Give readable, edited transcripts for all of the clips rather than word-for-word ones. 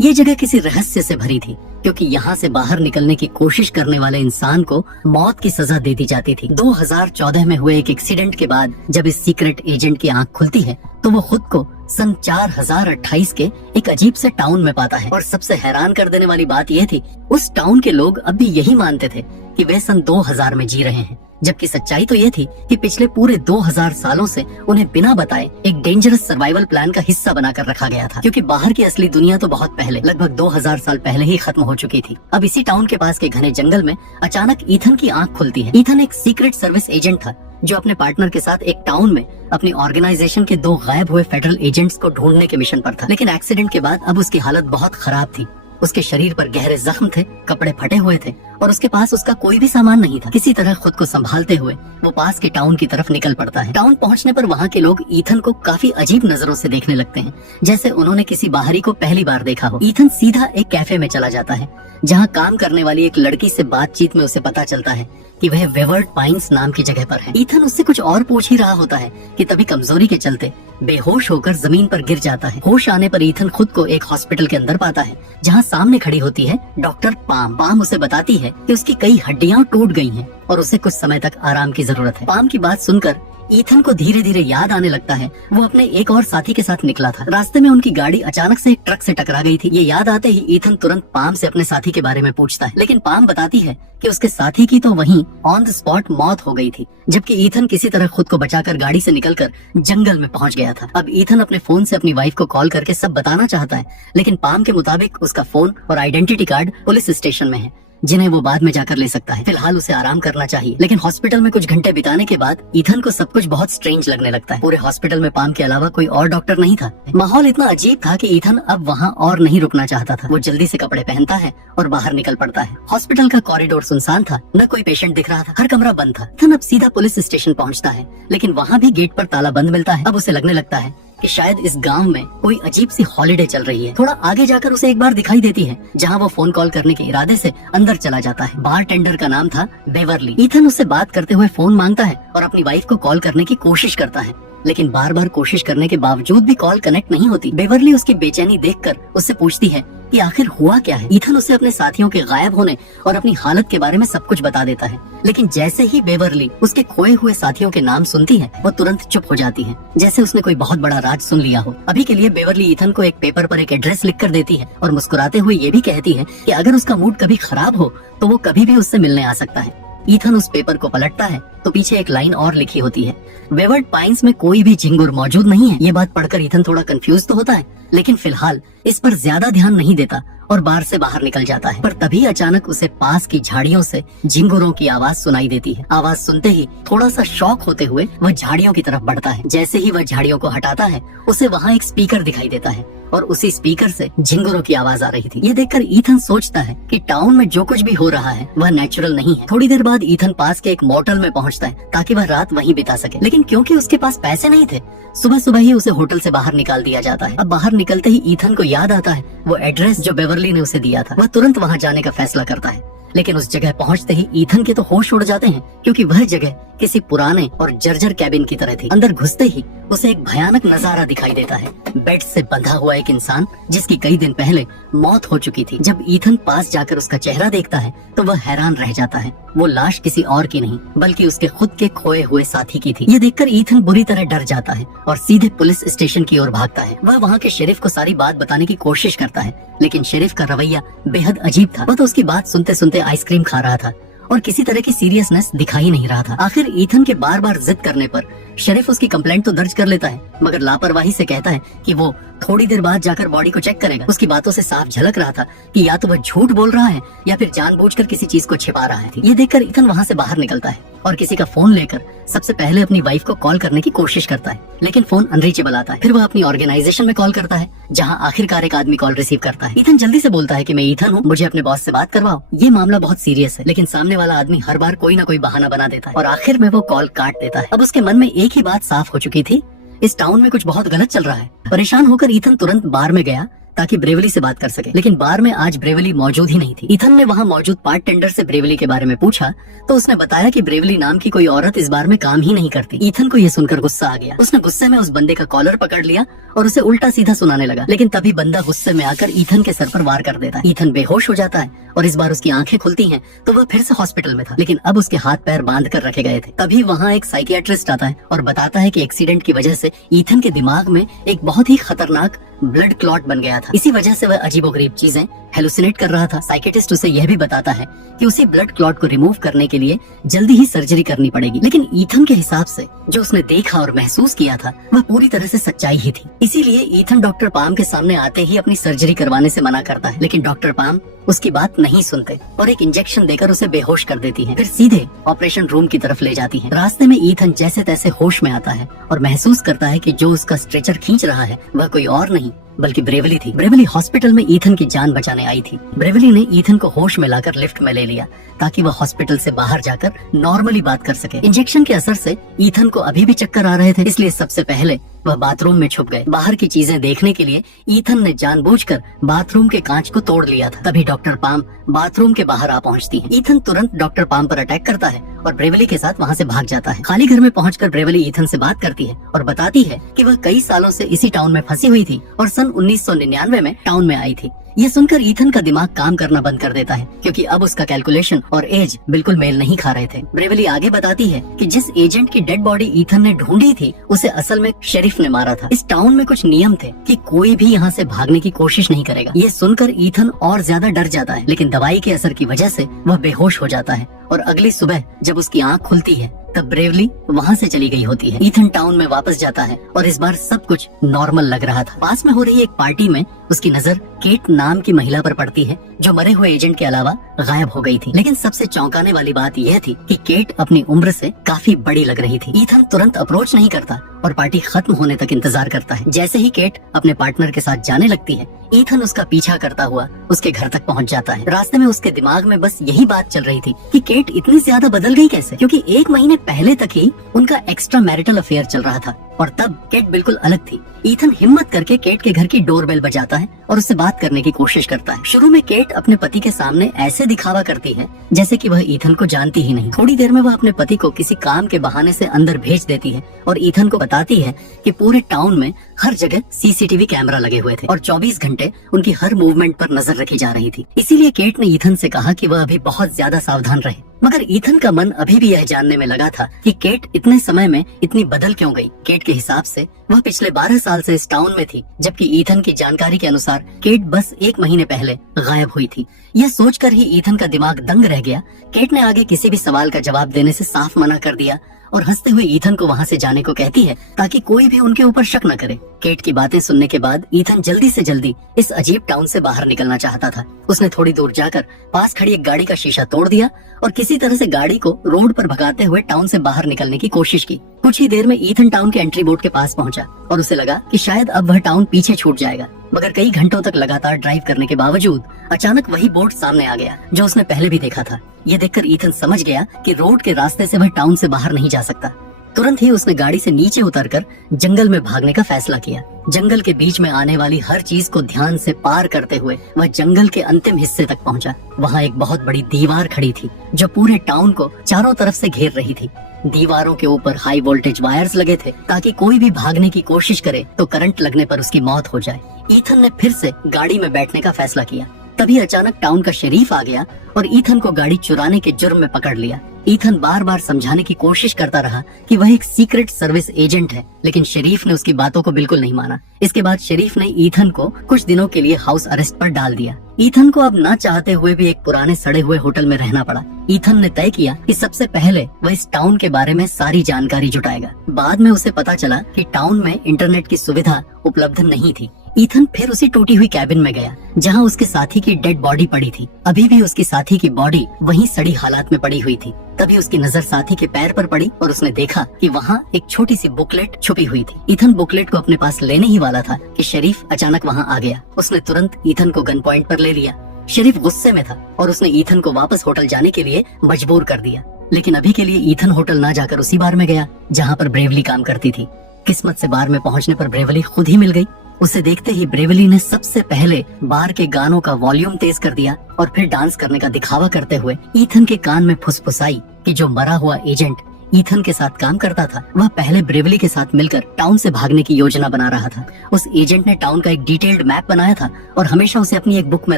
ये जगह किसी रहस्य से भरी थी, क्योंकि यहाँ से बाहर निकलने की कोशिश करने वाले इंसान को मौत की सजा दे दी जाती थी। 2014 में हुए एक एक्सीडेंट के बाद जब इस सीक्रेट एजेंट की आंख खुलती है तो वो खुद को सन 4028 के एक अजीब से टाउन में पाता है। और सबसे हैरान कर देने वाली बात यह थी, उस टाउन के लोग अब भी यही मानते थे कि वे सन 2000 में जी रहे हैं, जबकि सच्चाई तो ये थी कि पिछले पूरे 2000 सालों से उन्हें बिना बताए एक डेंजरस सर्वाइवल प्लान का हिस्सा बनाकर रखा गया था। क्योंकि बाहर की असली दुनिया तो बहुत पहले, लगभग 2000 साल पहले ही खत्म हो चुकी थी। अब इसी टाउन के पास के घने जंगल में अचानक ईथन की आंख खुलती है। ईथन एक सीक्रेट सर्विस एजेंट था जो अपने पार्टनर के साथ एक टाउन में अपनी ऑर्गेनाइजेशन के 2 गायब हुए फेडरल एजेंट्स को ढूंढने के मिशन पर था। लेकिन एक्सीडेंट के बाद अब उसकी हालत बहुत खराब थी। उसके शरीर पर गहरे जख्म थे, कपड़े फटे हुए थे और उसके पास उसका कोई भी सामान नहीं था। किसी तरह खुद को संभालते हुए वो पास के टाउन की तरफ निकल पड़ता है। टाउन पहुंचने पर वहाँ के लोग ईथन को काफी अजीब नजरों से देखने लगते हैं, जैसे उन्होंने किसी बाहरी को पहली बार देखा हो। ईथन सीधा एक कैफे में चला जाता है, जहाँ काम करने वाली एक लड़की से बातचीत में उसे पता चलता है कि वह वेवर्ड पाइन्स नाम की जगह पर है। ईथन उससे कुछ और पूछ ही रहा होता है कि तभी कमजोरी के चलते बेहोश होकर जमीन पर गिर जाता है। होश आने पर ईथन खुद को एक हॉस्पिटल के अंदर पाता है, जहाँ सामने खड़ी होती है डॉक्टर पाम। पाम उसे बताती है कि उसकी कई हड्डियां टूट गई हैं और उसे कुछ समय तक आराम की जरूरत है। पाम की बात सुनकर ईथन को धीरे धीरे याद आने लगता है वो अपने एक और साथी के साथ निकला था। रास्ते में उनकी गाड़ी अचानक से एक ट्रक से टकरा गई थी। ये याद आते ही ईथन तुरंत पाम से अपने साथी के बारे में पूछता है, लेकिन पाम बताती है कि उसके साथी की तो वहीं ऑन द स्पॉट मौत हो गई थी, जबकि ईथन किसी तरह खुद को बचाकर गाड़ी से निकलकर जंगल में पहुंच गया था। अब ईथन अपने फोन से अपनी वाइफ को कॉल करके सब बताना चाहता है, लेकिन पाम के मुताबिक उसका फोन और आइडेंटिटी कार्ड पुलिस स्टेशन में है, जिन्हें वो बाद में जाकर ले सकता है। फिलहाल उसे आराम करना चाहिए। लेकिन हॉस्पिटल में कुछ घंटे बिताने के बाद ईथन को सब कुछ बहुत स्ट्रेंज लगने लगता है। पूरे हॉस्पिटल में पाम के अलावा कोई और डॉक्टर नहीं था। माहौल इतना अजीब था कि ईथन अब वहाँ और नहीं रुकना चाहता था। वो जल्दी से कपड़े पहनता है और बाहर निकल पड़ता है। हॉस्पिटल का कॉरिडोर सुनसान था, न कोई पेशेंट दिख रहा था, हर कमरा बंद था। ईथन अब सीधा पुलिस स्टेशन पहुँचता है, लेकिन वहाँ भी गेट पर ताला बंद मिलता है। अब उसे लगने लगता है कि शायद इस गांव में कोई अजीब सी हॉलिडे चल रही है। थोड़ा आगे जाकर उसे एक बार दिखाई देती है, जहां वो फोन कॉल करने के इरादे से अंदर चला जाता है। बार टेंडर का नाम था बेवरली। ईथन उससे बात करते हुए फोन मांगता है और अपनी वाइफ को कॉल करने की कोशिश करता है, लेकिन बार बार कोशिश करने के बावजूद भी कॉल कनेक्ट नहीं होती। बेवरली उसकी बेचैनी देखकर उससे पूछती है कि आखिर हुआ क्या है। ईथन उसे अपने साथियों के गायब होने और अपनी हालत के बारे में सब कुछ बता देता है, लेकिन जैसे ही बेवरली उसके खोए हुए साथियों के नाम सुनती है वो तुरंत चुप हो जाती है, जैसे उसने कोई बहुत बड़ा राज सुन लिया हो। अभी के लिए बेवरली ईथन को एक पेपर पर एक एड्रेस लिख कर देती है और मुस्कुराते हुए ये भी कहती है कि अगर उसका मूड कभी खराब हो तो वो कभी भी उससे मिलने आ सकता है। ईथन उस पेपर को पलटता है तो पीछे एक लाइन और लिखी होती है, वेवर्ड पाइन्स में कोई भी झिंगुर मौजूद नहीं है। ये बात पढ़कर ईथन थोड़ा कंफ्यूज तो होता है, लेकिन फिलहाल इस पर ज्यादा ध्यान नहीं देता और बार से बाहर निकल जाता है। पर तभी अचानक उसे पास की झाड़ियों से झिंगुरों की आवाज सुनाई देती है। आवाज सुनते ही थोड़ा सा शॉक होते हुए वह झाड़ियों की तरफ बढ़ता है। जैसे ही वह झाड़ियों को हटाता है उसे वहाँ एक स्पीकर दिखाई देता है और उसी स्पीकर से झिंगुरों की आवाज आ रही थी। ये देखकर ईथन सोचता है कि टाउन में जो कुछ भी हो रहा है वह नेचुरल नहीं है। थोड़ी देर बाद ईथन पास के एक मोटल में पहुंचता है ताकि वह रात वहीं बिता सके, लेकिन क्योंकि उसके पास पैसे नहीं थे, सुबह सुबह ही उसे होटल से बाहर निकाल दिया जाता है। अब बाहर निकलते ही ईथन को याद आता है वो एड्रेस जो बेवरली ने उसे दिया था। वह तुरंत वहाँ जाने का फैसला करता है, लेकिन उस जगह पहुंचते ही ईथन के तो होश उड़ जाते हैं, क्योंकि वह जगह किसी पुराने और जर्जर कैबिन की तरह थी। अंदर घुसते ही उसे एक भयानक नजारा दिखाई देता है। बेड से बंधा हुआ एक इंसान जिसकी कई दिन पहले मौत हो चुकी थी। जब ईथन पास जाकर उसका चेहरा देखता है तो वह हैरान रह जाता है। वो लाश किसी और की नहीं बल्कि उसके खुद के खोए हुए साथी की थी। ये देखकर ईथन बुरी तरह डर जाता है और सीधे पुलिस स्टेशन की ओर भागता है। वह वहाँ के शेरिफ को सारी बात बताने की कोशिश करता है, लेकिन शेरिफ का रवैया बेहद अजीब था। वह तो उसकी बात सुनते सुनते आइसक्रीम खा रहा था और किसी तरह की सीरियसनेस दिखा ही नहीं रहा था। आखिर ईथन के बार बार जिद करने पर शेरिफ उसकी कंप्लेंट तो दर्ज कर लेता है, मगर लापरवाही से कहता है कि वो थोड़ी देर बाद जाकर बॉडी को चेक करेगा। उसकी बातों से साफ झलक रहा था कि या तो वह झूठ बोल रहा है या फिर जानबूझकर किसी चीज को छिपा रहा है। ये देखकर ईथन वहाँ से बाहर निकलता है और किसी का फोन लेकर सबसे पहले अपनी वाइफ को कॉल करने की कोशिश करता है, लेकिन फोन अनरीचेबल आता है। फिर वह अपनी ऑर्गेनाइजेशन में कॉल करता है, जहाँ आखिरकार एक आदमी कॉल रिसीव करता है। ईथन जल्दी से बोलता है कि मैं ईथन हूँ, मुझे अपने बॉस से बात करवाओ। ये मामला बहुत सीरियस है, लेकिन सामने वाला आदमी हर बार कोई न कोई बहाना बना देता है और आखिर में वो कॉल काट देता है। अब उसके मन में एक ही बात साफ हो चुकी थी, इस टाउन में कुछ बहुत गलत चल रहा है। परेशान होकर ईथन तुरंत बार में गया, ताकि ब्रेवली से बात कर सके, लेकिन बार में आज ब्रेवली मौजूद ही नहीं थी। ईथन ने वहाँ मौजूद पार्ट टेंडर से ब्रेवली के बारे में पूछा तो उसने बताया कि ब्रेवली नाम की कोई औरत इस बार में काम ही नहीं करती। ईथन को यह सुनकर गुस्सा आ गया। उसने गुस्से में उस बंदे का कॉलर पकड़ लिया और उसे उल्टा सीधा सुनाने लगा, लेकिन तभी बंदा गुस्से में आकर ईथन के सर पर वार कर देता है। ईथन बेहोश हो जाता है और इस बार उसकी आंखें खुलती हैं तो वह फिर से हॉस्पिटल में था, लेकिन अब उसके हाथ पैर बांध कर रखे गए थे। तभी वहाँ एक साइकियाट्रिस्ट आता है और बताता है कि एक्सीडेंट की वजह से ईथन के दिमाग में एक बहुत ही खतरनाक ब्लड क्लॉट बन गया था। इसी वजह से वह अजीबोगरीब चीजें हेलुसिनेट कर रहा था। साइकियाट्रिस्ट उसे यह भी बताता है कि उसी ब्लड क्लॉट को रिमूव करने के लिए जल्दी ही सर्जरी करनी पड़ेगी, लेकिन ईथन के हिसाब से जो उसने देखा और महसूस किया था वह पूरी तरह से सच्चाई ही थी। इसीलिए ईथन डॉक्टर पाम के सामने आते ही अपनी सर्जरी करवाने से मना करता है, लेकिन डॉक्टर पाम उसकी बात नहीं सुनते और एक इंजेक्शन देकर उसे बेहोश कर देती हैं। फिर सीधे ऑपरेशन रूम की तरफ ले जाती हैं। रास्ते में ईथन जैसे तैसे होश में आता है और महसूस करता है कि जो उसका स्ट्रेचर खींच रहा है वह कोई और नहीं बल्कि ब्रेवली थी। ब्रेवली हॉस्पिटल में ईथन की जान बचाने आई थी। ब्रेवली ने ईथन को होश में लाकर लिफ्ट में ले लिया ताकि वह हॉस्पिटल से बाहर जाकर नॉर्मली बात कर सके। इंजेक्शन के असर से ईथन को अभी भी चक्कर आ रहे थे, इसलिए सबसे पहले वह बाथरूम में छुप गए। बाहर की चीजें देखने के लिए ईथन ने जानबूझकर बाथरूम के कांच को तोड़ लिया था। तभी डॉक्टर पाम बाथरूम के बाहर आ पहुंचती है। ईथन तुरंत डॉक्टर पाम पर अटैक करता है और ब्रेवली के साथ वहां से भाग जाता है। खाली घर में पहुंचकर ब्रेवली ईथन से बात करती है और बताती है कि वह कई सालों से इसी टाउन में फंसी हुई थी और सन 1999 में टाउन में आई थी। यह सुनकर ईथन का दिमाग काम करना बंद कर देता है क्योंकि अब उसका कैलकुलेशन और एज बिल्कुल मेल नहीं खा रहे थे। ब्रेवली आगे बताती है कि जिस एजेंट की डेड बॉडी ईथन ने ढूंढी थी उसे असल में शेरिफ ने मारा था। इस टाउन में कुछ नियम थे कि कोई भी यहाँ से भागने की कोशिश नहीं करेगा। ये सुनकर ईथन और ज्यादा डर जाता है, लेकिन दवाई के असर की वजह से वह बेहोश हो जाता है और अगली सुबह जब उसकी आँख खुलती है तब ब्रेवली वहाँ से चली गई होती है। ईथन टाउन में वापस जाता है और इस बार सब कुछ नॉर्मल लग रहा था। पास में हो रही एक पार्टी में उसकी नजर केट नाम की महिला पर पड़ती है जो मरे हुए एजेंट के अलावा गायब हो गई थी। लेकिन सबसे चौंकाने वाली बात यह थी कि केट अपनी उम्र से काफी बड़ी लग रही थी। ईथन तुरंत अप्रोच नहीं करता और पार्टी खत्म होने तक इंतजार करता है। जैसे ही केट अपने पार्टनर के साथ जाने लगती है, ईथन उसका पीछा करता हुआ उसके घर तक पहुंच जाता है। रास्ते में उसके दिमाग में बस यही बात चल रही थी कि केट इतनी ज्यादा बदल गई कैसे, क्योंकि 1 महीने पहले तक ही उनका एक्स्ट्रा मैरिटल अफेयर चल रहा था और तब केट बिल्कुल अलग थी। ईथन हिम्मत करके केट के घर की डोरबेल बजाता है और उससे बात करने की कोशिश करता है। शुरू में केट अपने पति के सामने ऐसे दिखावा करती है जैसे कि वह ईथन को जानती ही नहीं। थोड़ी देर में वह अपने पति को किसी काम के बहाने से अंदर भेज देती है और ईथन को बताती है कि पूरे टाउन में हर जगह सीसीटीवी कैमरा लगे हुए थे और 24 घंटे उनकी हर मूवमेंट पर नजर रखी जा रही थी। इसीलिए केट ने ईथन से कहा कि वह अभी बहुत ज्यादा सावधान रहे। मगर ईथन का मन अभी भी यह जानने में लगा था कि केट इतने समय में इतनी बदल क्यों गई। केट के हिसाब से वह पिछले 12 साल से इस टाउन में थी, जबकि ईथन की जानकारी के अनुसार केट बस 1 महीने पहले गायब हुई थी। यह सोचकर ही ईथन का दिमाग दंग रह गया। केट ने आगे किसी भी सवाल का जवाब देने से साफ मना कर दिया और हंसते हुए ईथन को वहाँ से जाने को कहती है ताकि कोई भी उनके ऊपर शक न करे। केट की बातें सुनने के बाद ईथन जल्दी से जल्दी इस अजीब टाउन से बाहर निकलना चाहता था। उसने थोड़ी दूर जाकर पास खड़ी एक गाड़ी का शीशा तोड़ दिया और किसी तरह से गाड़ी को रोड पर भगाते हुए टाउन से बाहर निकलने की कोशिश की। कुछ ही देर में ईथन टाउन के एंट्री बोर्ड के पास पहुंचा और उसे लगा कि शायद अब वह टाउन पीछे छूट जाएगा। मगर कई घंटों तक लगातार ड्राइव करने के बावजूद अचानक वही बोर्ड सामने आ गया जो उसने पहले भी देखा था। यह देखकर ईथन समझ गया कि रोड के रास्ते से वह टाउन से बाहर नहीं जा सकता। तुरंत ही उसने गाड़ी से नीचे उतरकर जंगल में भागने का फैसला किया। जंगल के बीच में आने वाली हर चीज को ध्यान से पार करते हुए वह जंगल के अंतिम हिस्से तक पहुंचा। वहाँ एक बहुत बड़ी दीवार खड़ी थी जो पूरे टाउन को चारों तरफ से घेर रही थी। दीवारों के ऊपर हाई वोल्टेज वायर्स लगे थे ताकि कोई भी भागने की कोशिश करे तो करंट लगने पर उसकी मौत हो जाए। ईथन ने फिर से गाड़ी में बैठने का फैसला किया। तभी अचानक टाउन का शरीफ आ गया और ईथन को गाड़ी चुराने के जुर्म में पकड़ लिया। ईथन बार बार समझाने की कोशिश करता रहा कि वह एक सीक्रेट सर्विस एजेंट है, लेकिन शरीफ ने उसकी बातों को बिल्कुल नहीं माना। इसके बाद शरीफ ने ईथन को कुछ दिनों के लिए हाउस अरेस्ट पर डाल दिया। ईथन को अब ना चाहते हुए भी एक पुराने सड़े हुए होटल में रहना पड़ा। ईथन ने तय किया कि सबसे पहले वह इस टाउन के बारे में सारी जानकारी जुटाएगा। बाद में उसे पता चला कि टाउन में इंटरनेट की सुविधा उपलब्ध नहीं थी। ईथन फिर उसी टूटी हुई कैबिन में गया जहां उसके साथी की डेड बॉडी पड़ी थी। अभी भी उसकी साथी की बॉडी वहीं सड़ी हालात में पड़ी हुई थी। तभी उसकी नजर साथी के पैर पर पड़ी और उसने देखा कि वहाँ एक छोटी सी बुकलेट छुपी हुई थी। ईथन बुकलेट को अपने पास लेने ही वाला था कि शरीफ अचानक वहाँ आ गया। उसने तुरंत ईथन को गन पॉइंट पर ले लिया। शरीफ गुस्से में था और उसने ईथन को वापस होटल जाने के लिए मजबूर कर दिया। लेकिन अभी के लिए ईथन होटल न जाकर उसी बार में गया जहाँ पर ब्रेवली काम करती थी। किस्मत से बार में पहुँचने पर ब्रेवली खुद ही मिल गई। उसे देखते ही ब्रेवली ने सबसे पहले बार के गानों का वॉल्यूम तेज कर दिया और फिर डांस करने का दिखावा करते हुए ईथन के कान में फुसफुसाई कि जो मरा हुआ एजेंट ईथन के साथ काम करता था वह पहले ब्रेवली के साथ मिलकर टाउन से भागने की योजना बना रहा था। उस एजेंट ने टाउन का एक डिटेल्ड मैप बनाया था और हमेशा उसे अपनी एक बुक में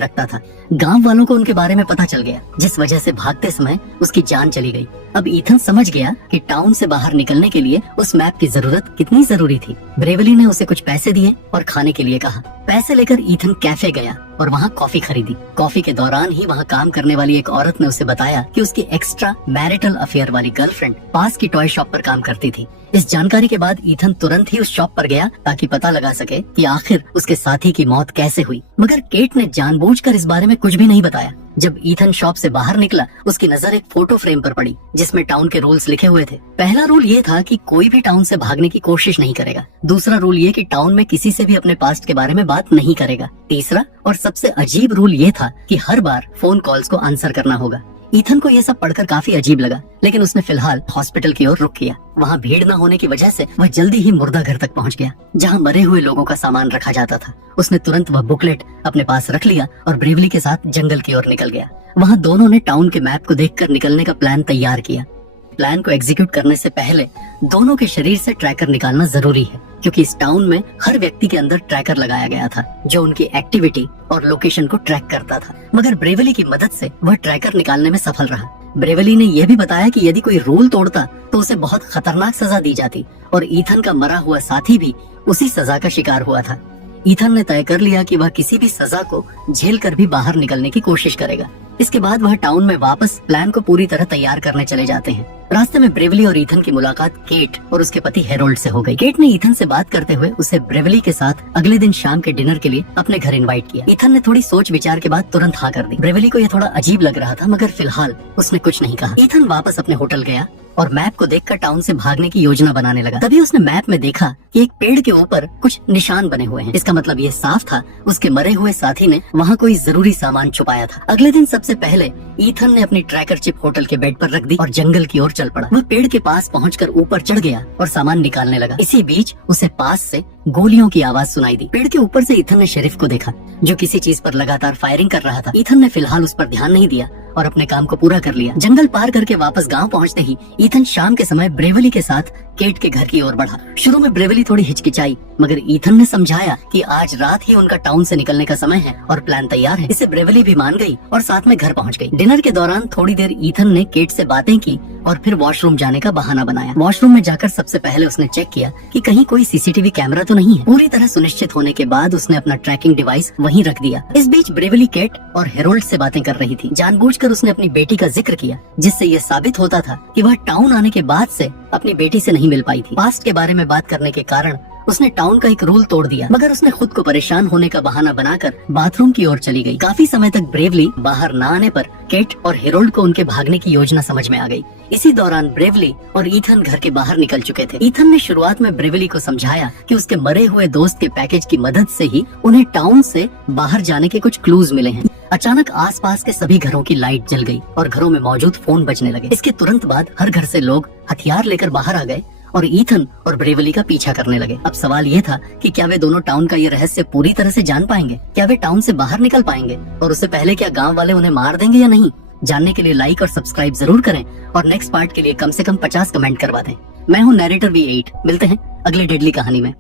रखता था। गांव वालों को उनके बारे में पता चल गया, जिस वजह से भागते समय उसकी जान चली गई। अब ईथन समझ गया कि टाउन से बाहर निकलने के लिए उस मैप की जरूरत कितनी जरूरी थी। ब्रेवली ने उसे कुछ पैसे दिए और खाने के लिए कहा। पैसे लेकर ईथन कैफे गया और वहाँ कॉफी खरीदी। कॉफी के दौरान ही वहाँ काम करने वाली एक औरत ने उसे बताया कि उसकी एक्स्ट्रा मैरिटल अफेयर वाली गर्लफ्रेंड पास की टॉय शॉप पर काम करती थी। इस जानकारी के बाद ईथन तुरंत ही उस शॉप पर गया ताकि पता लगा सके कि आखिर उसके साथी की मौत कैसे हुई, मगर केट ने जानबूझकर इस बारे में कुछ भी नहीं बताया। जब ईथन शॉप से बाहर निकला उसकी नजर एक फोटो फ्रेम पर पड़ी जिसमें टाउन के रूल्स लिखे हुए थे। पहला रूल ये था कि कोई भी टाउन से भागने की कोशिश नहीं करेगा। दूसरा रूल ये कि टाउन में किसी से भी अपने पास्ट के बारे में बात नहीं करेगा। तीसरा और सबसे अजीब रूल ये था कि हर बार फोन कॉल्स को आंसर करना होगा। ईथन को यह सब पढ़कर काफी अजीब लगा, लेकिन उसने फिलहाल हॉस्पिटल की ओर रुख किया। वहाँ भीड़ न होने की वजह से वह जल्दी ही मुर्दा घर तक पहुँच गया, जहाँ मरे हुए लोगों का सामान रखा जाता था। उसने तुरंत वह बुकलेट अपने पास रख लिया और ब्रेवली के साथ जंगल की ओर निकल गया। वहाँ दोनों ने टाउन के मैप को देखकर निकलने का प्लान तैयार किया। प्लान को एग्जीक्यूट करने से पहले दोनों के शरीर से ट्रैकर निकालना जरूरी है, क्योंकि इस टाउन में हर व्यक्ति के अंदर ट्रैकर लगाया गया था जो उनकी एक्टिविटी और लोकेशन को ट्रैक करता था। मगर ब्रेवली की मदद से वह ट्रैकर निकालने में सफल रहा। ब्रेवली ने यह भी बताया कि यदि कोई रूल तोड़ता तो उसे बहुत खतरनाक सजा दी जाती और ईथन का मरा हुआ साथी भी उसी सजा का शिकार हुआ था। ईथन ने तय कर लिया कि वह किसी भी सजा को झेल कर भी बाहर निकलने की कोशिश करेगा। इसके बाद वह टाउन में वापस प्लान को पूरी तरह तैयार करने चले जाते हैं। रास्ते में ब्रेवली और ईथन की मुलाकात केट और उसके पति हेरोल्ड से हो गई। केट ने ईथन से बात करते हुए उसे ब्रेवली के साथ अगले दिन शाम के डिनर के लिए अपने घर इनवाइट किया। ईथन ने थोड़ी सोच विचार के बाद तुरंत हाँ कर दी। ब्रेवली को यह थोड़ा अजीब लग रहा था, मगर फिलहाल उसने कुछ नहीं कहा। ईथन वापस अपने होटल गया और मैप को देखकर टाउन से भागने की योजना बनाने लगा। तभी उसने मैप में देखा कि एक पेड़ के ऊपर कुछ निशान बने हुए हैं। इसका मतलब ये साफ था उसके मरे हुए साथी ने वहाँ कोई जरूरी सामान छुपाया था। अगले दिन सबसे पहले ईथन ने अपनी ट्रैकर चिप होटल के बेड पर रख दी और जंगल की ओर चल पड़ा। वह पेड़ के पास पहुंचकर ऊपर चढ़ गया और सामान निकालने लगा। इसी बीच उसे पास से गोलियों की आवाज सुनाई दी। पेड़ के ऊपर से ईथन ने शेरिफ को देखा जो किसी चीज पर लगातार फायरिंग कर रहा था। ईथन ने फिलहाल उस पर ध्यान नहीं दिया और अपने काम को पूरा कर लिया। जंगल पार करके वापस गांव पहुंचते ही ईथन शाम के समय ब्रेवली के साथ केट के घर की ओर बढ़ा। शुरू में ब्रेवली थोड़ी हिचकिचाई, मगर ईथन ने समझाया कि आज रात ही उनका टाउन से निकलने का समय है और प्लान तैयार है। इससे ब्रेवली भी मान गई और साथ में घर पहुंच गई। डिनर के दौरान थोड़ी देर ईथन ने केट से बातें की और फिर वॉशरूम जाने का बहाना बनाया। वॉशरूम में जाकर सबसे पहले उसने चेक किया कि कहीं कोई सीसीटीवी कैमरा तो नहीं है। पूरी तरह सुनिश्चित होने के बाद उसने अपना ट्रैकिंग डिवाइस वहीं रख दिया। इस बीच ब्रेवली केट और हेरोल्ड से बातें कर रही थी। जानबूझकर उसने अपनी बेटी का जिक्र किया, जिससे यह साबित होता था कि वह टाउन आने के बाद से अपनी बेटी से नहीं मिल पाई थी। पास्ट के बारे में बात करने के कारण उसने टाउन का एक रूल तोड़ दिया, मगर उसने खुद को परेशान होने का बहाना बनाकर बाथरूम की ओर चली गई। काफी समय तक ब्रेवली बाहर न आने पर केट और हेरोल्ड को उनके भागने की योजना समझ में आ गई। इसी दौरान ब्रेवली और ईथन घर के बाहर निकल चुके थे। ईथन ने शुरुआत में ब्रेवली को समझाया कि उसके मरे हुए दोस्त के पैकेज की मदद से ही उन्हें टाउन से बाहर जाने के कुछ क्लूज मिले हैं। अचानक आसपास के सभी घरों की लाइट जल गई और घरों में मौजूद फोन बजने लगे। इसके तुरंत बाद हर घर से लोग हथियार लेकर बाहर आ गए और ईथन और ब्रेवली का पीछा करने लगे। अब सवाल ये था कि क्या वे दोनों टाउन का ये रहस्य पूरी तरह से जान पाएंगे? क्या वे टाउन से बाहर निकल पाएंगे? और उससे पहले क्या गांव वाले उन्हें मार देंगे या नहीं? जानने के लिए लाइक और सब्सक्राइब जरूर करें और नेक्स्ट पार्ट के लिए कम से कम 50 कमेंट करवा दें। मैं हूँ नैरेटर V8। मिलते हैं अगली डेडली कहानी में।